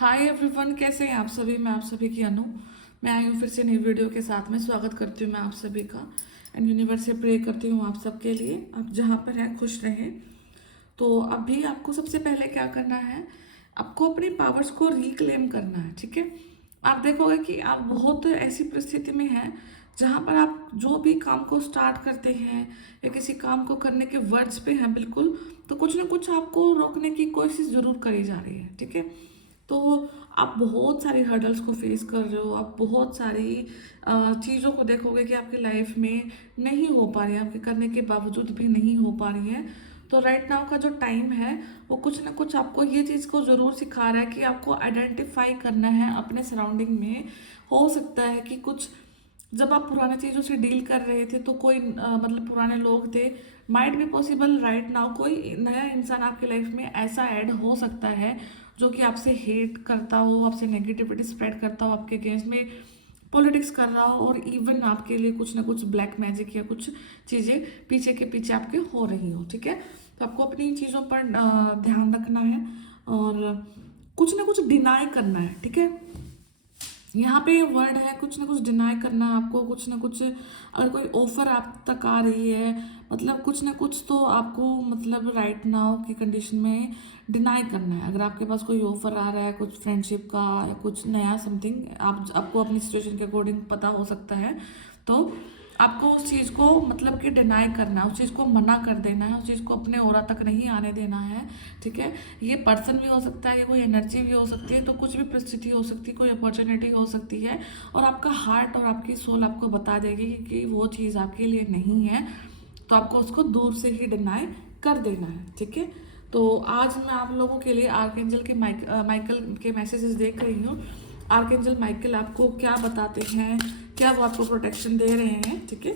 Hi everyone, कैसे हैं आप सभी। मैं आप सभी की अनु। मैं आई हूँ फिर से नई वीडियो के साथ में। स्वागत करती हूँ मैं आप सभी का एंड यूनिवर्स से प्रे करती हूँ आप सबके लिए, आप जहाँ पर हैं खुश रहें। तो अभी आपको सबसे पहले क्या करना है, आपको अपनी पावर्स को रिक्लेम करना है। ठीक है, आप देखोगे कि आप बहुत ऐसी परिस्थिति में हैं जहाँ पर आप जो भी काम को स्टार्ट करते हैं या किसी काम को करने के वर्ड्स पे हैं बिल्कुल, तो कुछ ना कुछ आपको रोकने की कोशिश जरूर करी जा रही है। ठीक है, तो आप बहुत सारी हर्डल्स को फेस कर रहे हो, आप बहुत सारी चीज़ों को देखोगे कि आपकी लाइफ में नहीं हो पा रही है, आपके करने के बावजूद भी नहीं हो पा रही है। तो राइट नाउ का जो टाइम है वो कुछ ना कुछ आपको ये चीज़ को ज़रूर सिखा रहा है कि आपको आइडेंटिफाई करना है अपने सराउंडिंग में। हो सकता है कि कुछ जब आप पुराने चीज़ों से डील कर रहे थे तो कोई मतलब पुराने लोग थे, माइट भी पॉसिबल राइट नाउ कोई नया इंसान आपकी लाइफ में ऐसा ऐड हो सकता है जो कि आपसे हेट करता हो, आपसे नेगेटिविटी स्प्रेड करता हो, आपके अगेंस्ट में पॉलिटिक्स कर रहा हो और इवन आपके लिए कुछ ना कुछ ब्लैक मैजिक या कुछ चीज़ें पीछे के पीछे आपके हो रही हो। ठीक है, तो आपको अपनी इन चीज़ों पर ध्यान रखना है और कुछ ना कुछ डिनाई करना है। ठीक है, यहाँ पे वर्ड है कुछ ना कुछ डिनाई करना है आपको। कुछ ना कुछ अगर कोई ऑफर आप तक आ रही है, मतलब कुछ ना कुछ तो आपको मतलब राइट नाउ की कंडीशन में डिनाई करना है। अगर आपके पास कोई ऑफर आ रहा है कुछ फ्रेंडशिप का या कुछ नया समथिंग, आपको अपनी सिचुएशन के अकॉर्डिंग पता हो सकता है, तो आपको उस चीज़ को मतलब कि डिनाई करना है, उस चीज़ को मना कर देना है, उस चीज़ को अपने ओरा तक नहीं आने देना है। ठीक है, ये पर्सन भी हो सकता है, ये कोई एनर्जी भी हो सकती है, तो कुछ भी परिस्थिति हो सकती है, कोई अपॉर्चुनिटी हो सकती है और आपका हार्ट और आपकी सोल आपको बता देगी कि वो चीज़ आपके लिए नहीं है, तो आपको उसको दूर से ही डिनाई कर देना है। ठीक है, तो आज मैं आप लोगों के लिए आर्कएंजल के माइकल के मैसेजेस देख रही हूँ। आर्कएंजल माइकल आपको क्या बताते हैं, क्या वो आपको प्रोटेक्शन दे रहे हैं। ठीक है,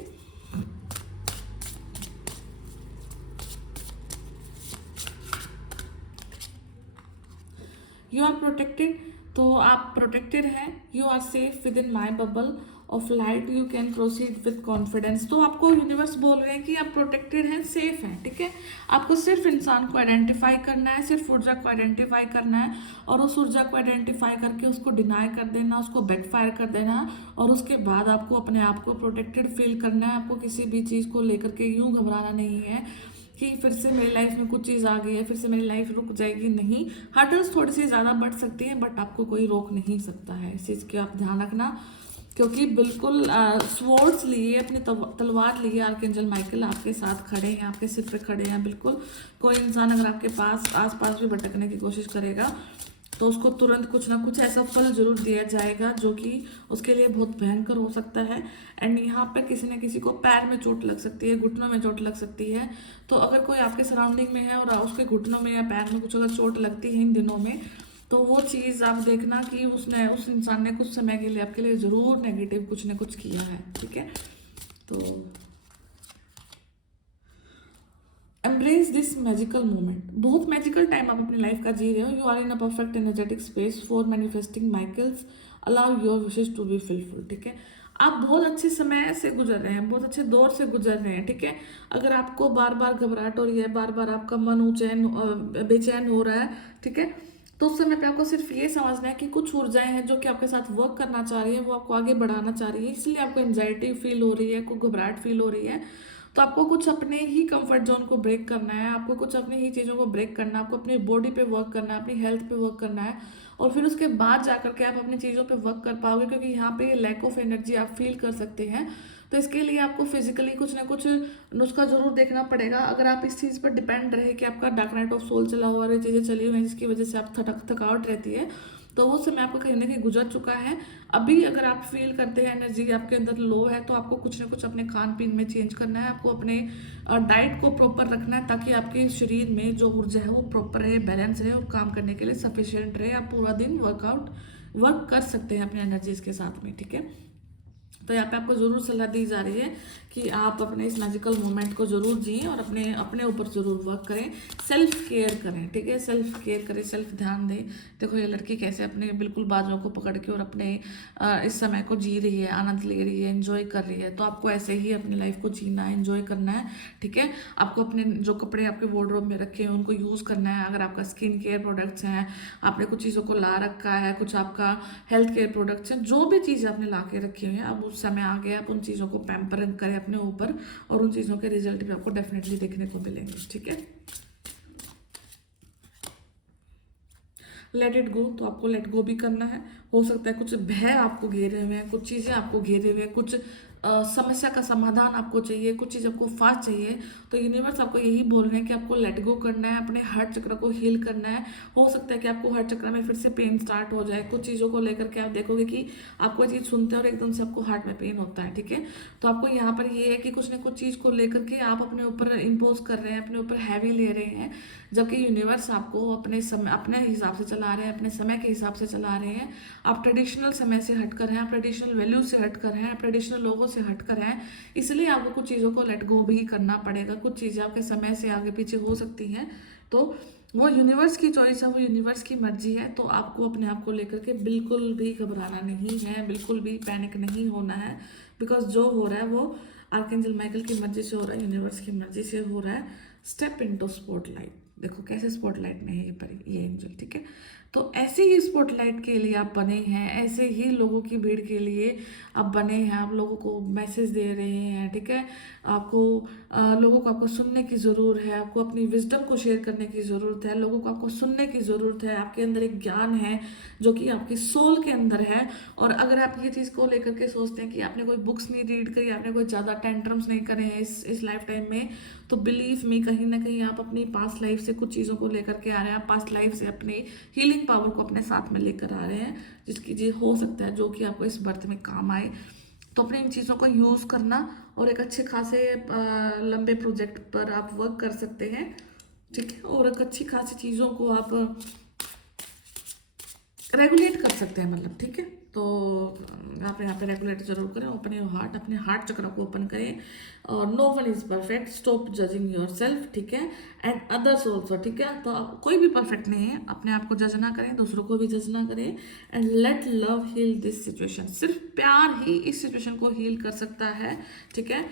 यू आर प्रोटेक्टेड, तो आप प्रोटेक्टेड हैं। You are safe within my bubble of light, you can proceed with confidence. तो आपको यूनिवर्स बोल रहे हैं कि आप प्रोटेक्टेड हैं, सेफ हैं। ठीक है, आपको सिर्फ इंसान को आइडेंटिफाई करना है, सिर्फ ऊर्जा को आइडेंटिफाई करना है और उस ऊर्जा को आइडेंटिफाई करके उसको डिनाई कर देना, उसको बैकफायर कर देना और उसके बाद आपको अपने आप को प्रोटेक्टेड फील करना है। आपको किसी भी चीज़ को लेकर के यूं घबराना नहीं है कि फिर से मेरी लाइफ में कुछ चीज़ आ गई है, फिर से मेरी लाइफ रुक जाएगी। नहीं, हर्डल्स थोड़ी सी ज़्यादा बढ़ सकती हैं बट आपको कोई रोक नहीं सकता है। इस चीज़ की आप ध्यान रखना, क्योंकि बिल्कुल स्वॉर्ड्स लिए, अपनी तलवार लिए आर्कएंजल माइकल आपके साथ खड़े हैं, आपके सिर पे खड़े हैं। बिल्कुल कोई इंसान अगर आपके पास आस पास भी भटकने की कोशिश करेगा तो उसको तुरंत कुछ ना कुछ ऐसा फल जरूर दिया जाएगा जो कि उसके लिए बहुत भयंकर हो सकता है। एंड यहाँ पे किसी न किसी को पैर में चोट लग सकती है, घुटनों में चोट लग सकती है। तो अगर कोई आपके सराउंडिंग में है और उसके घुटनों में या पैर में कुछ अगर चोट लगती है इन दिनों में, तो वो चीज़ आप देखना कि उस इंसान ने कुछ समय के लिए आपके लिए ज़रूर नेगेटिव कुछ ना कुछ किया है। ठीक है, तो एम्ब्रेस दिस मैजिकल मोमेंट। बहुत मैजिकल टाइम आप अपनी लाइफ का जी रहे हो। You are in a perfect energetic space for manifesting miracles, allow your wishes to be fulfil. ठीक है, आप बहुत अच्छे समय से गुजर रहे हैं, बहुत अच्छे दौर से गुजर रहे हैं। ठीक है, अगर आपको बार बार घबराहट हो रही है, बार बार आपका मन बेचैन हो रहा है, ठीक है, तो उस समय पे आपको सिर्फ ये समझना है कि कुछ ऊर्जाएं हैं जो कि आपके साथ वर्क करना चाह रही है, वो आपको आगे बढ़ाना चाह रही है, इसलिए आपको एंजाइटी फील हो रही है, आपको घबराहट फील हो रही है। तो आपको कुछ अपने ही कंफर्ट जोन को ब्रेक करना है, आपको कुछ अपनी ही चीज़ों को ब्रेक करना है, आपको अपनी बॉडी पे वर्क करना है, अपनी हेल्थ पे वर्क करना है और फिर उसके बाद जाकर के आप अपनी चीज़ों पे वर्क कर पाओगे, क्योंकि यहाँ पे लैक ऑफ एनर्जी आप फील कर सकते हैं। तो इसके लिए आपको फिजिकली कुछ ना कुछ नुस्खा जरूर देखना पड़ेगा। अगर आप इस चीज़ पर डिपेंड रहे कि आपका डार्क नाइट ऑफ सोल चला हुआ और ये चीज़ें चली हुई हैं जिसकी वजह से आप थकावट रहती है, तो वो समय आपका कहीं ना कहीं गुजर चुका है। अभी अगर आप फील करते हैं एनर्जी आपके अंदर लो है, तो आपको कुछ ना कुछ अपने खान पीन में चेंज करना है, आपको अपने डाइट को प्रॉपर रखना है ताकि आपके शरीर में जो ऊर्जा है वो प्रॉपर रहे, बैलेंस रहे और काम करने के लिए सफिशिएंट रहे। आप पूरा दिन वर्क कर सकते हैं अपने एनर्जीज के साथ में। ठीक है, तो यहाँ पे आपको ज़रूर सलाह दी जा रही है कि आप अपने इस मैजिकल मोमेंट को ज़रूर जिए और अपने अपने ऊपर ज़रूर वर्क करें, सेल्फ केयर करें, ठीक है, सेल्फ केयर करें, सेल्फ ध्यान दें। देखो ये लड़की कैसे अपने बिल्कुल बाजुओं को पकड़ के और अपने इस समय को जी रही है, आनंद ले रही है, एंजॉय कर रही है। तो आपको ऐसे ही अपनी लाइफ को जीना है, एंजॉय करना है, ठीक है। आपको अपने जो कपड़े आपके वार्डरोब में रखे हैं उनको यूज़ करना है। अगर आपका स्किन केयर प्रोडक्ट्स हैं, आपने कुछ चीज़ों को ला रखा है, कुछ आपका हेल्थ केयर प्रोडक्ट्स हैं, जो भी चीज़ आपने ला के रखी हुई है, अब उस समय आ गया, आप उन चीज़ों को पैम्पर करें अपने ऊपर और उन चीज़ों के रिजल्ट भी आपको डेफिनेटली देखने को मिलेंगे, ठीक है। लेट इट गो, तो आपको लेट गो भी करना है। हो सकता है कुछ भय आपको घेरे हुए हैं, कुछ चीज़ें आपको घेरे हुए हैं, कुछ समस्या का समाधान आपको चाहिए, कुछ चीज़ आपको फास्ट चाहिए। तो यूनिवर्स आपको यही बोल रहे हैं कि आपको लेट गो करना है, अपने हार्ट चक्र को हील करना है। हो सकता है कि आपको हार्ट चक्र में फिर से पेन स्टार्ट हो जाए, कुछ चीज़ों को लेकर के आप देखोगे कि आपको चीज़ सुनते हैं और एकदम से आपको हार्ट में पेन होता है, ठीक है। तो आपको यहाँ पर ये है कि कुछ ना कुछ चीज़ को लेकर के आप अपने ऊपर इम्पोज कर रहे हैं, अपने ऊपर हैवी ले रहे हैं, जबकि यूनिवर्स आपको अपने समय अपने हिसाब से चला रहे हैं, अपने समय के हिसाब से चला रहे हैं। आप ट्रेडिशनल समय से हटकर हैं, आप ट्रेडिशनल वैल्यू से हटकर हैं, आप ट्रेडिशनल लोगों से हटकर हैं, इसलिए आपको कुछ चीज़ों को लेट गो भी करना पड़ेगा। कुछ चीज़ें आपके समय से आगे पीछे हो सकती हैं, तो वो यूनिवर्स की चॉइस है, वो यूनिवर्स की मर्जी है। तो आपको अपने आप को लेकर के बिल्कुल भी घबराना नहीं है, बिल्कुल भी पैनिक नहीं होना है, बिकॉज जो हो रहा है वो आर्कएंजल माइकल की मर्जी से हो रहा है, यूनिवर्स की मर्जी से हो रहा है। स्टेप इनटू स्पॉटलाइट, देखो कैसे स्पॉटलाइट में है ये एंजल, ठीक है। तो ऐसे ही स्पॉटलाइट के लिए आप बने हैं, ऐसे ही लोगों की भीड़ के लिए आप बने हैं, आप लोगों को मैसेज दे रहे हैं, ठीक है। आपको लोगों को आपको सुनने की ज़रूरत है, आपको अपनी विजडम को शेयर करने की ज़रूरत है, लोगों को आपको सुनने की ज़रूरत है। आपके अंदर एक ज्ञान है जो कि आपकी सोल के अंदर है, और अगर आप ये चीज़ को लेकर के सोचते हैं कि आपने कोई बुक्स नहीं रीड करी, आपने कोई ज़्यादा टेंट्रम्स नहीं करे हैं इस लाइफ टाइम में, तो बिलीव मी कहीं ना कहीं आप अपनी पास्ट लाइफ से कुछ चीज़ों को लेकर के आ रहे हैं, आप पास्ट लाइफ से अपनी हीलिंग पावर को अपने साथ में लेकर आ रहे हैं, जिसकी जी हो सकता है जो कि आपको इस बर्थ में काम आए। तो अपने इन चीज़ों को यूज़ करना और एक अच्छे खासे लंबे प्रोजेक्ट पर आप वर्क कर सकते हैं, ठीक है। और एक अच्छी खासी चीज़ों को आप रेगुलेट कर सकते हैं, मतलब, ठीक है। तो आप यहाँ पे रेगुलेट जरूर करें, अपने हार्ट चक्र को ओपन करें। और no one is perfect, stop judging yourself, ठीक है, एंड अदर्स ऑल्सो, ठीक है। तो कोई भी परफेक्ट नहीं है, अपने आप को जज ना करें, दूसरों को भी जज ना करें, and let love heal this situation. सिर्फ प्यार ही इस सिचुएशन को हील कर सकता है, ठीक है।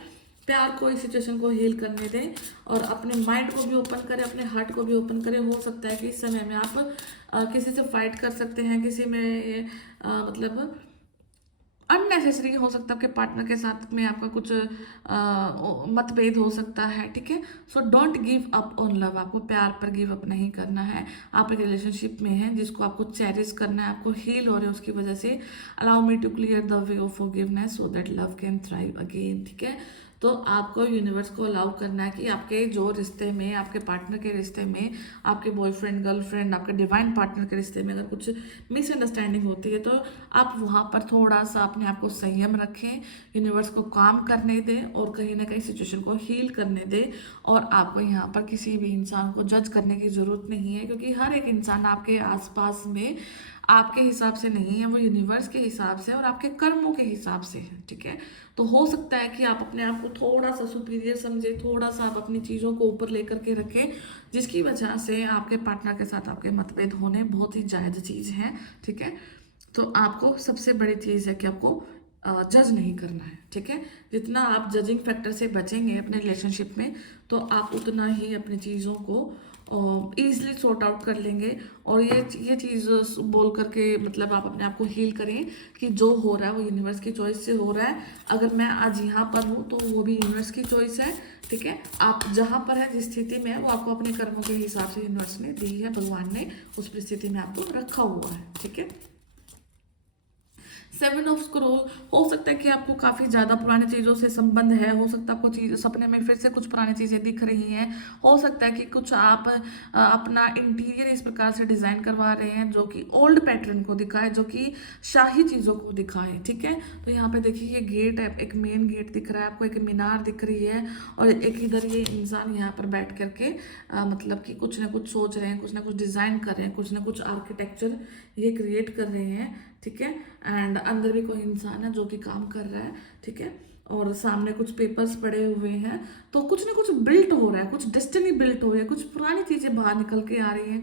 प्यार को इस सिचुएशन को हील करने दें और अपने माइंड को भी ओपन करें, अपने हार्ट को भी ओपन करें। हो सकता है कि इस समय में आप किसी से फाइट कर सकते हैं, किसी में मतलब अननेसेसरी हो सकता है, आपके पार्टनर के साथ में आपका कुछ मतभेद हो सकता है, ठीक है। So don't give up on love, आपको प्यार पर गिव अप नहीं करना है। आप एक रिलेशनशिप में हैं जिसको आपको चेरिश करना है, आपको हील हो रहे हैं उसकी वजह से। Allow me to clear the way of forgiveness so that love can thrive again, ठीक है। तो आपको यूनिवर्स को अलाउ करना है कि आपके जो रिश्ते में, आपके पार्टनर के रिश्ते में, आपके बॉयफ्रेंड गर्लफ्रेंड, आपके डिवाइन पार्टनर के रिश्ते में अगर कुछ मिसअंडरस्टैंडिंग होती है, तो आप वहाँ पर थोड़ा सा अपने आप को संयम रखें, यूनिवर्स को काम करने दें और कहीं ना कहीं सिचुएशन को हील करने दें। और आपको यहाँ पर किसी भी इंसान को जज करने की ज़रूरत नहीं है, क्योंकि हर एक इंसान आपके आसपास में आपके हिसाब से नहीं है, वो यूनिवर्स के हिसाब से और आपके कर्मों के हिसाब से है, ठीक है। तो हो सकता है कि आप अपने आप को थोड़ा सा सुपीरियर समझे, थोड़ा सा आप अपनी चीज़ों को ऊपर लेकर के रखें, जिसकी वजह से आपके पार्टनर के साथ आपके मतभेद होने बहुत ही जायज़ चीज़ है, ठीक है। तो आपको सबसे बड़ी चीज़ है कि आपको जज नहीं करना है, ठीक है। जितना आप जजिंग फैक्टर से बचेंगे अपने रिलेशनशिप में, तो आप उतना ही अपनी चीज़ों को ईजिली सॉर्ट आउट कर लेंगे। और ये चीज़ बोल करके मतलब आप अपने आप को हील करें कि जो हो रहा है वो यूनिवर्स की चॉइस से हो रहा है। अगर मैं आज यहाँ पर हूँ तो वो भी यूनिवर्स की चॉइस है, ठीक है। आप जहाँ पर है, जिस स्थिति में है, वो आपको अपने कर्मों के हिसाब से यूनिवर्स ने दी है, भगवान ने उस परिस्थिति में आपको रखा हुआ है, ठीक है। 7 ऑफ स्क्रोल, हो सकता है कि आपको काफ़ी ज़्यादा पुरानी चीज़ों से संबंध है, हो सकता है आपको चीज़ सपने में फिर से कुछ पुरानी चीज़ें दिख रही हैं, हो सकता है कि कुछ आप अपना इंटीरियर इस प्रकार से डिज़ाइन करवा रहे हैं जो कि ओल्ड पैटर्न को दिखाए, जो कि शाही चीज़ों को दिखाए, ठीक है। तो यहाँ पे देखिए ये गेट है, एक मेन गेट दिख रहा है आपको, एक मीनार दिख रही है, और एक इधर ये इंसान यहाँ पर बैठ करके मतलब कि कुछ ना कुछ सोच रहे हैं, कुछ ना कुछ डिज़ाइन कर रहे हैं, कुछ ना कुछ आर्किटेक्चर ये क्रिएट कर रहे हैं, ठीक है। एंड अंदर भी कोई इंसान है जो कि काम कर रहा है, ठीक है। और सामने कुछ पेपर्स पड़े हुए हैं, तो कुछ ना कुछ बिल्ट हो रहा है, कुछ डेस्टिनी बिल्ट हो रही है, कुछ पुरानी चीज़ें बाहर निकल के आ रही हैं,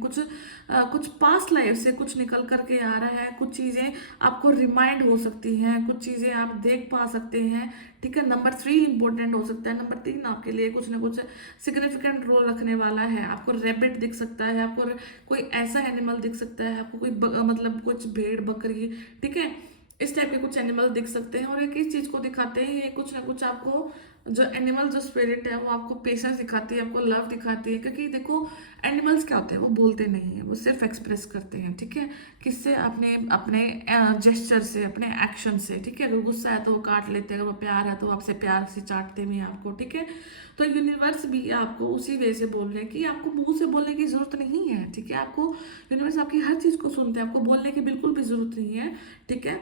कुछ पास्ट लाइफ से कुछ निकल करके आ रहा है, कुछ चीज़ें आपको रिमाइंड हो सकती हैं, कुछ चीज़ें आप देख पा सकते हैं, ठीक है। नंबर 3 इंपॉर्टेंट हो सकता है। नंबर 3 आपके लिए कुछ ना कुछ सिग्निफिकेंट रोल रखने वाला है। आपको रैबिट दिख सकता है, आपको कोई ऐसा एनिमल दिख सकता है, आपको कोई मतलब कुछ भेड़ बकरी, ठीक है, इस टाइप के कुछ एनिमल दिख सकते हैं। और ये किस चीज़ को दिखाते हैं, ये कुछ ना कुछ आपको जो एनिमल जो स्पिरिट है वो आपको पेशेंस दिखाती है, आपको लव दिखाती है। क्योंकि देखो एनिमल्स क्या होते हैं, वो बोलते नहीं है, वो सिर्फ एक्सप्रेस करते हैं, ठीक है। किससे? अपने अपने जेस्चर से, अपने एक्शन से, ठीक है। अगर गुस्सा है तो वो काट लेते हैं, अगर वो प्यार है तो वो आपसे प्यार से चाटते भी हैं आपको, ठीक है। तो यूनिवर्स भी आपको उसी वे से बोल रहे हैं कि आपको मुंह से बोलने की जरूरत नहीं है, ठीक है। आपको यूनिवर्स आपकी हर चीज़ को सुनते हैं, आपको बोलने की बिल्कुल भी जरूरत नहीं है, ठीक है।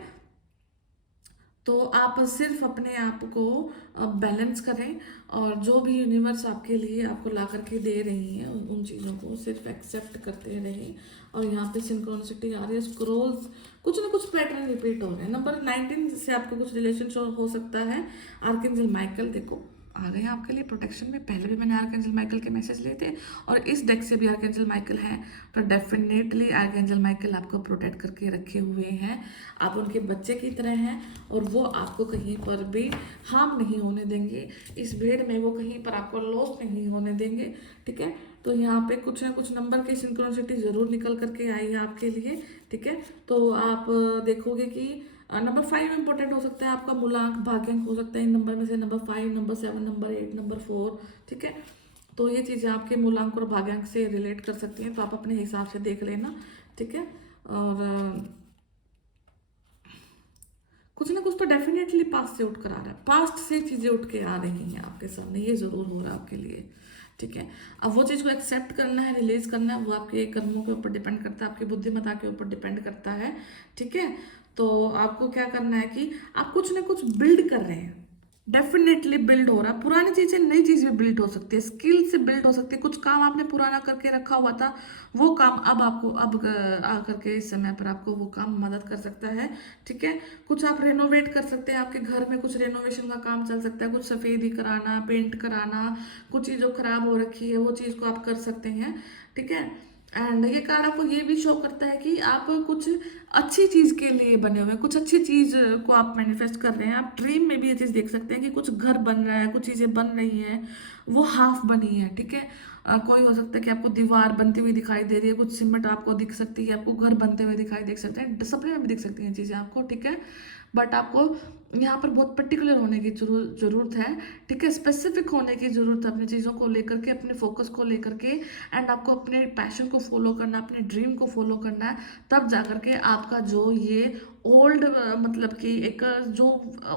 तो आप सिर्फ अपने आप को बैलेंस करें, और जो भी यूनिवर्स आपके लिए आपको ला करके दे रही है उन चीज़ों को सिर्फ एक्सेप्ट करते रहें। और यहाँ पे सिंक्रोनिसिटी आ रही है, स्क्रोल्स कुछ ना कुछ पैटर्न रिपीट हो रहे हैं। नंबर 19 से आपको कुछ रिलेशन हो सकता है। आर्कएंजल माइकल देखो आ गए हैं आपके लिए प्रोटेक्शन में। पहले भी मैंने आर्कएंजल माइकल के मैसेज लिए थे, और इस डेक से भी आर्कएंजल माइकल हैं, तो डेफिनेटली आर्कएंजल माइकल आपको प्रोटेक्ट करके रखे हुए हैं। आप उनके बच्चे की तरह हैं, और वो आपको कहीं पर भी हार्म नहीं होने देंगे। इस भीड़ में वो कहीं पर आपको लॉस नहीं होने देंगे, ठीक है। तो यहाँ पे कुछ ना कुछ नंबर की सिंक्रोनिसिटी ज़रूर निकल करके आई है आपके लिए, ठीक है। तो आप देखोगे कि नंबर 5 इंपॉर्टेंट हो सकता है, आपका मूलांक भाग्यांक हो सकता है इन नंबर में से, नंबर 5, नंबर 7, नंबर 8, नंबर 4, ठीक है। तो ये चीज़ें आपके मूलांक और भाग्यांक से रिलेट कर सकती हैं, तो आप अपने हिसाब से देख लेना, ठीक है। और कुछ ना कुछ तो डेफिनेटली पास्ट से उठ कर आ रहा है, पास्ट से चीज़ें उठ के आ रही हैं आपके सामने, ये ज़रूर हो रहा है आपके लिए, ठीक है। अब वो चीज़ को एक्सेप्ट करना है, रिलीज करना है, वो आपके कर्मों के ऊपर डिपेंड करता है, आपकी बुद्धिमत्ता के ऊपर डिपेंड करता है, ठीक है। तो आपको क्या करना है कि आप कुछ ना कुछ बिल्ड कर रहे हैं, डेफिनेटली बिल्ड हो रहा है। पुरानी चीज़ें नई चीज़ में बिल्ड हो सकती है, स्किल से बिल्ड हो सकती है। कुछ काम आपने पुराना करके रखा हुआ था, वो काम अब आपको आ करके इस समय पर आपको वो काम मदद कर सकता है, ठीक है। कुछ आप रेनोवेट कर सकते हैं, आपके घर में कुछ रेनोवेशन का काम चल सकता है, कुछ सफ़ेदी कराना, पेंट कराना, कुछ चीज़ जो खराब हो रखी है वो चीज़ को आप कर सकते हैं, ठीक है। एंड ये कार्ड आपको ये भी शो करता है कि आप कुछ अच्छी चीज़ के लिए बने हुए हैं, कुछ अच्छी चीज़ को आप मैनिफेस्ट कर रहे हैं। आप ड्रीम में भी ये चीज़ देख सकते हैं कि कुछ घर बन रहा है, कुछ चीज़ें बन रही हैं, वो हाफ बनी है, ठीक है। कोई हो सकता है कि आपको दीवार बनती हुई दिखाई दे रही है, कुछ सीमेंट आपको दिख सकती है, आपको घर बनते हुए दिखाई देख सकते हैं, सपने में भी दिख सकती हैं चीज़ें आपको, ठीक है। बट आपको यहाँ पर बहुत पर्टिकुलर होने की जरूरत है, ठीक है। स्पेसिफिक होने की जरूरत है अपनी चीज़ों को लेकर के, अपने फोकस को लेकर के, एंड आपको अपने पैशन को फॉलो करना, अपने ड्रीम को फॉलो करना है। तब जाकर के आपका जो ये ओल्ड मतलब कि एक जो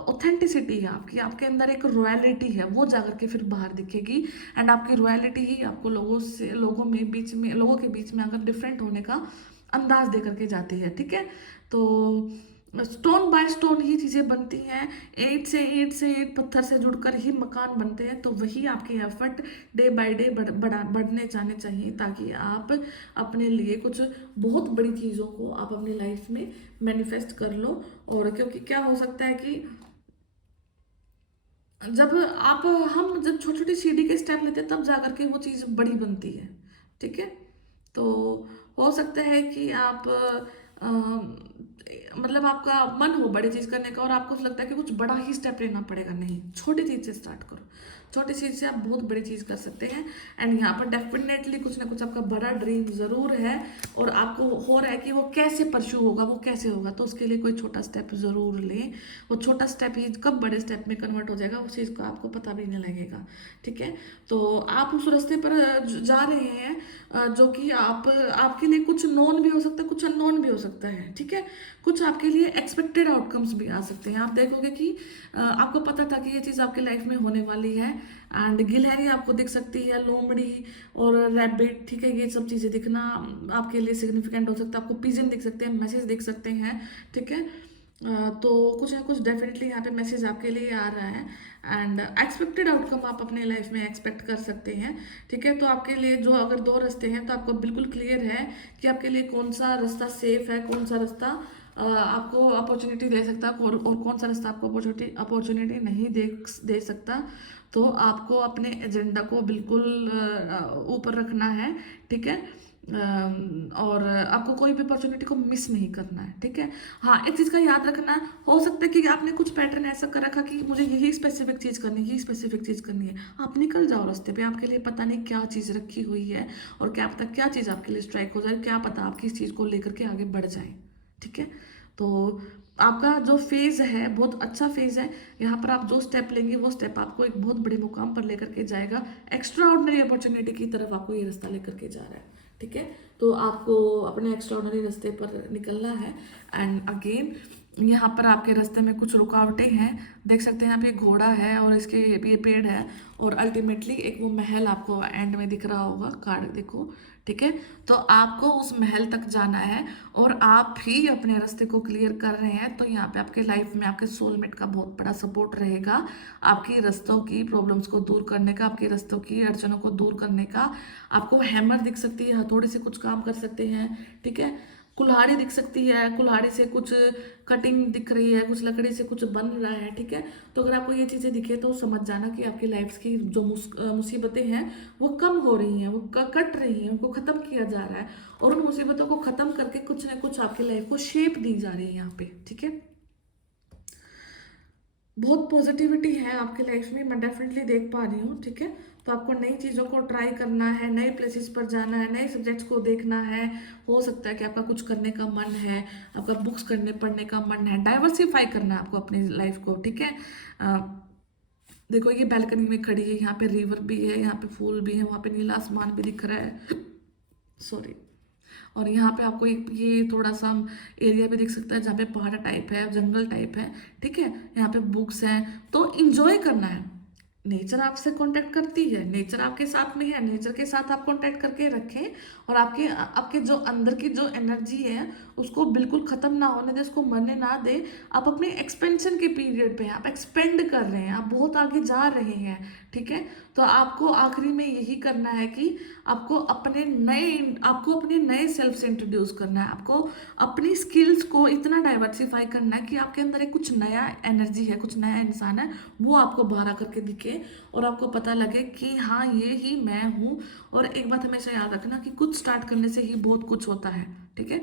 ऑथेंटिसिटी है आपकी, आपके अंदर एक रॉयलिटी है, वो जाकर के फिर बाहर दिखेगी। एंड आपकी रॉयलिटी ही आपको लोगों के बीच में अगर डिफरेंट होने का अंदाज दे करके जाती है, ठीक है। तो स्टोन बाय स्टोन ही चीज़ें बनती हैं, ईंट पत्थर से जुड़कर ही मकान बनते हैं। तो वही आपके एफर्ट डे बाय डे बढ़ने जाने चाहिए, ताकि आप अपने लिए कुछ बहुत बड़ी चीज़ों को आप अपनी लाइफ में मैनिफेस्ट कर लो। और क्योंकि क्या हो सकता है कि जब हम जब छोटी छोटी सीढ़ी के स्टेप लेते हैं, तब जाकर के वो चीज़ बड़ी बनती है, ठीक है। तो हो सकता है कि आप मतलब आपका मन हो बड़ी चीज़ करने का, और आपको लगता है कि कुछ बड़ा ही स्टेप लेना पड़ेगा, नहीं, छोटी चीज़ से स्टार्ट करो। छोटी चीज़ से आप बहुत बड़ी चीज़ कर सकते हैं। एंड यहाँ पर डेफिनेटली कुछ ना कुछ आपका बड़ा ड्रीम ज़रूर है, और आपको हो रहा है कि वो कैसे परस्यू होगा, वो कैसे होगा। तो उसके लिए कोई छोटा स्टेप ज़रूर लें। वो छोटा स्टेप ही कब बड़े स्टेप में कन्वर्ट हो जाएगा, उस चीज़ को आपको पता भी नहीं लगेगा, ठीक है। तो आप उस रास्ते पर जा रहे हैं, जो कि आपके लिए कुछ नोन भी हो सकता है, कुछ अननोन भी हो सकता है, ठीक है। कुछ आपके लिए एक्सपेक्टेड आउटकम्स भी आ सकते हैं। आप देखोगे कि आपको पता था कि ये चीज़ आपके लाइफ में होने वाली है। एंड गिलहरी आपको दिख सकती है, लोमड़ी और रैबिट, ठीक है। ये सब चीज़ें दिखना आपके लिए सिग्निफिकेंट हो सकता है। आपको पिजन दिख सकते हैं, मैसेज दिख सकते हैं, ठीक है। तो कुछ ना कुछ डेफिनेटली यहाँ पे मैसेज आपके लिए आ रहा है। एंड एक्सपेक्टेड आउटकम आप अपने लाइफ में एक्सपेक्ट कर सकते हैं, ठीक है। तो आपके लिए जो अगर 2 रास्ते हैं, तो आपको बिल्कुल क्लियर है कि आपके लिए कौन सा रास्ता सेफ है, कौन सा रास्ता आपको अपॉर्चुनिटी दे सकता है, और कौन सा रास्ता आपको अपॉर्चुनिटी नहीं दे सकता। तो आपको अपने एजेंडा को बिल्कुल ऊपर रखना है, ठीक है। और आपको कोई भी अपॉर्चुनिटी को मिस नहीं करना है, ठीक है। हाँ, एक चीज़ का याद रखना, हो सकता है कि आपने कुछ पैटर्न ऐसा कर रखा कि मुझे यही स्पेसिफिक चीज़ करनी है, यही स्पेसिफिक चीज़ करनी है। आप निकल जाओ रास्ते पे, आपके लिए पता नहीं क्या चीज़ रखी हुई है, और क्या पता क्या चीज़ आपके लिए स्ट्राइक हो जाए, क्या पता आप किस चीज़ को लेकर के आगे बढ़ जाए, ठीक है। तो आपका जो फेज़ है बहुत अच्छा फेज़ है। यहाँ पर आप जो स्टेप लेंगे वो स्टेप आपको एक बहुत बड़े मुकाम पर लेकर के जाएगा। एक्स्ट्रा ऑर्डिनरी अपॉर्चुनिटी की तरफ आपको ये रास्ता लेकर के जा रहा है, ठीक है। तो आपको अपने एक्स्ट्राऑर्डिनरी रास्ते पर निकलना है। एंड अगेन यहाँ पर आपके रास्ते में कुछ रुकावटें हैं, देख सकते हैं यहाँ पे घोड़ा है और इसके ये पेड़ है, और अल्टीमेटली एक वो महल आपको एंड में दिख रहा होगा, कार्ड देखो, ठीक है। तो आपको उस महल तक जाना है, और आप ही अपने रास्ते को क्लियर कर रहे हैं। तो यहाँ पे आपके लाइफ में आपके सोलमेट का बहुत बड़ा सपोर्ट रहेगा, आपकी रास्तों की प्रॉब्लम्स को दूर करने का, आपके रास्तों की अड़चनों को दूर करने का। आपको हैमर दिख सकती है, हथौड़ी से कुछ काम कर सकते हैं, ठीक है। कुल्हाड़ी दिख सकती है, कुल्हाड़ी से कुछ कटिंग दिख रही है, कुछ लकड़ी से कुछ बन रहा है, ठीक है। तो अगर आपको ये चीज़ें दिखे तो समझ जाना कि आपकी लाइफ की जो मुसीबतें हैं वो कम हो रही हैं, वो कट रही हैं, उनको ख़त्म किया जा रहा है, और उन मुसीबतों को ख़त्म करके कुछ ना कुछ आपकी लाइफ को शेप दी जा रही है यहाँ पे, ठीक है। बहुत पॉजिटिविटी है आपकी लाइफ में, मैं डेफिनेटली देख पा रही हूँ, ठीक है। तो आपको नई चीज़ों को ट्राई करना है, नए प्लेसेस पर जाना है, नए सब्जेक्ट्स को देखना है। हो सकता है कि आपका कुछ करने का मन है, आपका बुक्स पढ़ने का मन है, डाइवर्सिफाई करना है आपको अपनी लाइफ को, ठीक है। देखो ये बैल्कनी में खड़ी है, यहाँ पे रिवर भी है, यहाँ पे फूल भी है, वहाँ पे नीला आसमान भी दिख रहा है, सॉरी। और यहाँ पे आपको एक ये थोड़ा सा एरिया भी दिख सकता है जहाँ पे पहाड़ टाइप है, जंगल टाइप है, ठीक है। यहाँ पे बुक्स हैं, तो इंजॉय करना है। नेचर आपसे कांटेक्ट करती है, नेचर आपके साथ में है, नेचर के साथ आप कांटेक्ट करके रखें, और आपके आपके जो अंदर की जो एनर्जी है उसको बिल्कुल ख़त्म ना होने दे, उसको मरने ना दे। आप अपने एक्सपेंशन के पीरियड पे हैं, आप एक्सपेंड कर रहे हैं, आप बहुत आगे जा रहे हैं, ठीक है। तो आपको आखिरी में यही करना है कि आपको अपने नए सेल्फ से इंट्रोड्यूस करना है, आपको अपनी स्किल्स को इतना डाइवर्सिफाई करना है कि आपके अंदर एक कुछ नया एनर्जी है, कुछ नया इंसान है, वो आपको बाहर आकर के दिखे, और आपको पता लगे कि हाँ ये ही मैं हूँ। और एक बात हमेशा याद रखना कि कुछ स्टार्ट करने से ही बहुत कुछ होता है, ठीक है।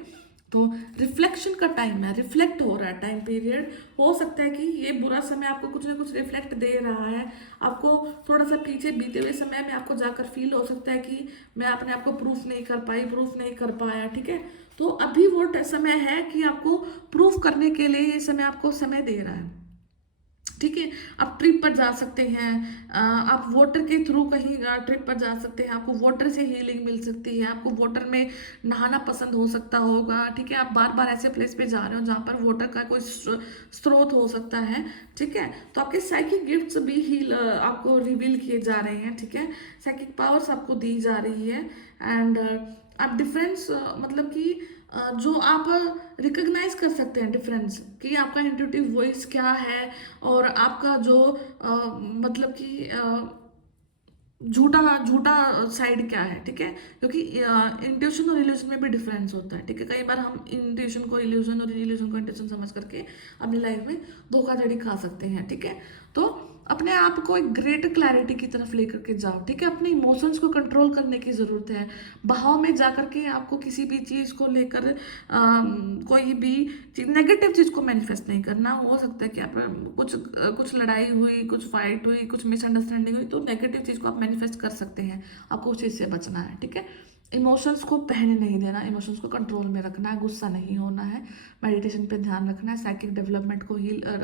तो रिफ्लेक्शन का टाइम है, रिफ्लेक्ट हो रहा है टाइम पीरियड। हो सकता है कि ये बुरा समय आपको कुछ ना कुछ रिफ्लेक्ट दे रहा है, आपको थोड़ा सा पीछे बीते हुए समय में आपको जाकर फील हो सकता है कि मैं अपने आप को प्रूफ नहीं कर पाई, प्रूफ नहीं कर पाया, ठीक है। तो अभी वो समय है कि आपको प्रूफ करने के लिए ये समय आपको समय दे रहा है, ठीक है। आप ट्रिप पर जा सकते हैं, आप वाटर के थ्रू कहीं ट्रिप पर जा सकते हैं, आपको वाटर से हीलिंग मिल सकती है, आपको वाटर में नहाना पसंद हो सकता होगा, ठीक है। आप बार बार ऐसे प्लेस पे जा रहे हो जहाँ पर वाटर का कोई स्रोत हो सकता है, ठीक है। तो आपके साइकिक गिफ्ट्स भी आपको रिवील किए जा रहे हैं, ठीक है। साइकिक पावर्स आपको दी जा रही है। एंड आप डिफरेंस मतलब कि जो आप रिकग्नाइज कर सकते हैं डिफरेंस, कि आपका इंट्यूटिव वॉइस क्या है, और आपका जो मतलब कि झूठा झूठा साइड क्या है, ठीक है। क्योंकि इंट्यूशन और इल्यूजन में भी डिफरेंस होता है, ठीक है। कई बार हम इंट्यूशन को इल्यूजन और इल्यूजन को इंट्यूशन समझ करके अपनी लाइफ में धोखाधड़ी खा सकते हैं, ठीक है। तो अपने आप को एक ग्रेट क्लैरिटी की तरफ लेकर के जाओ, ठीक है। अपने इमोशंस को कंट्रोल करने की ज़रूरत है। बहाव में जा करके आपको किसी भी चीज़ को लेकर कोई भी चीज़ नेगेटिव चीज़ को मैनिफेस्ट नहीं करना। हो सकता है कि आप कुछ लड़ाई हुई, कुछ फाइट हुई, कुछ मिसअंडरस्टैंडिंग हुई, तो नेगेटिव चीज़ को आप मैनिफेस्ट कर सकते हैं, आपको उस चीज़ से बचना है, ठीक है। इमोशंस को बहने नहीं देना, इमोशंस को कंट्रोल में रखना है, गुस्सा नहीं होना है, मेडिटेशन पे ध्यान रखना है, साइकिक डेवलपमेंट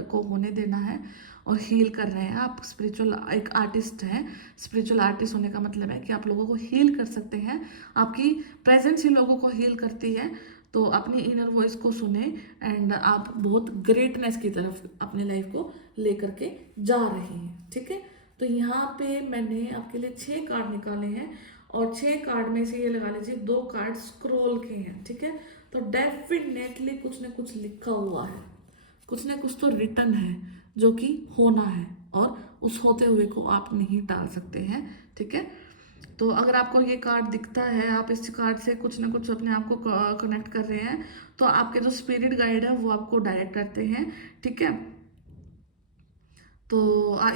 को होने देना है, और हील कर रहे हैं आप। स्पिरिचुअल एक आर्टिस्ट हैं, स्पिरिचुअल आर्टिस्ट होने का मतलब है कि आप लोगों को हील कर सकते हैं, आपकी प्रेजेंस ही लोगों को हील करती है। तो अपनी इनर वॉइस को सुने, एंड आप बहुत ग्रेटनेस की तरफ अपनी लाइफ को लेकर के जा रहे हैं, ठीक है। तो यहाँ पे मैंने आपके लिए 6 कार्ड निकाले हैं, और 6 कार्ड में से ये लगा लीजिए 2 कार्ड स्क्रॉल के हैं, ठीक है। तो डेफिनेटली कुछ ना कुछ लिखा हुआ है, कुछ ना कुछ तो रिटर्न है जो कि होना है, और उस होते हुए को आप नहीं टाल सकते हैं, ठीक है। तो अगर आपको ये कार्ड दिखता है, आप इस कार्ड से कुछ ना कुछ अपने आप को कनेक्ट कर रहे हैं, तो आपके जो स्पिरिट गाइड है वो आपको डायरेक्ट करते हैं, ठीक है। तो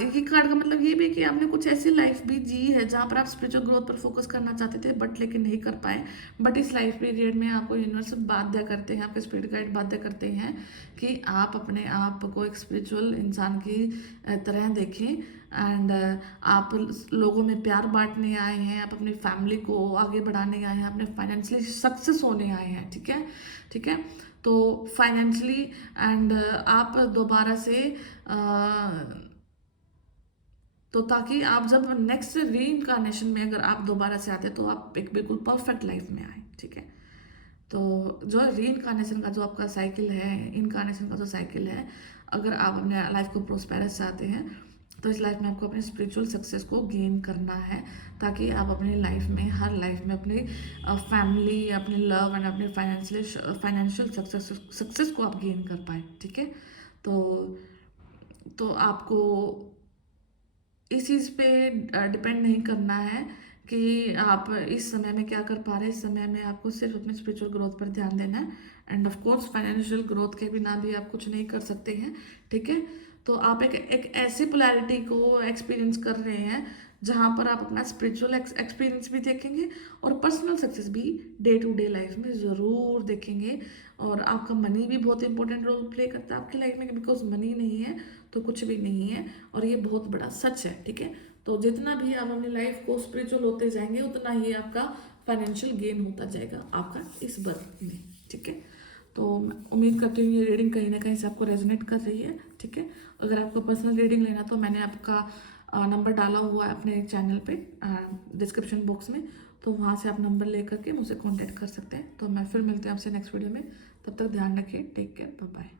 ये कार्ड का मतलब ये भी है कि आपने कुछ ऐसी लाइफ भी जी है जहाँ पर आप स्पिरिचुअल ग्रोथ पर फोकस करना चाहते थे बट लेकिन नहीं कर पाए। बट इस लाइफ पीरियड में आपको यूनिवर्स बाध्य करते हैं, आपके स्पिरिट गाइड बाध्य करते हैं कि आप अपने आप को एक स्पिरिचुअल इंसान की तरह देखें। एंड आप लोगों में प्यार बांटने आए हैं, आप अपनी फैमिली को आगे बढ़ाने आए हैं, अपने फाइनेंशियली सक्सेस होने आए हैं, ठीक है, ठीक है। तो फाइनेंशियली एंड आप दोबारा से तो ताकि आप जब नेक्स्ट री इनकारनेशन में अगर आप दोबारा से आते तो आप एक बिल्कुल परफेक्ट लाइफ में आए, ठीक है। तो जो री इनकारनेशन का जो आपका साइकिल है, इनकारनेशन का जो साइकिल है, अगर आप अपने लाइफ को प्रोस्पेरस चाहते हैं तो इस लाइफ में आपको अपने स्पिरिचुअल सक्सेस को गेन करना है, ताकि आप अपनी लाइफ में हर लाइफ में अपनी फैमिली, अपने लव एंड अपने फाइनेंशियल सक्सेस को आप गेन कर पाए, ठीक है। तो आपको इस चीज़ पे डिपेंड नहीं करना है कि आप इस समय में क्या कर पा रहे हैं। इस समय में आपको सिर्फ अपने स्पिरिचुअल ग्रोथ पर ध्यान देना है end of course financial growth के बिना भी आप कुछ नहीं कर सकते हैं, ठीक है। तो आप एक ऐसी पोलैरिटी को एक्सपीरियंस कर रहे हैं जहाँ पर आप अपना स्पिरिचुअल एक्सपीरियंस भी देखेंगे और पर्सनल सक्सेस भी डे टू डे लाइफ में ज़रूर देखेंगे। और आपका मनी भी बहुत इंपॉर्टेंट रोल प्ले करता है आपकी लाइफ में, बिकॉज मनी नहीं है तो कुछ भी नहीं है, और ये बहुत बड़ा सच है, ठीक है। तो जितना भी आप अपनी लाइफ को स्पिरिचुअल होते जाएंगे उतना ही आपका फाइनेंशियल गेन होता जाएगा आपका इस बर्थ में, ठीक है। तो मैं उम्मीद करती हूँ ये रीडिंग कहीं ना कहीं से आपको रेजोनेट कर रही है, ठीक है। अगर आपको पर्सनल रीडिंग लेना तो मैंने आपका नंबर डाला हुआ है अपने चैनल पे डिस्क्रिप्शन बॉक्स में, तो वहाँ से आप नंबर ले करके मुझसे कांटेक्ट कर सकते हैं। तो मैं फिर मिलते हैं आपसे नेक्स्ट वीडियो में, तब तक ध्यान रखिए, टेक केयर, बाय बाय।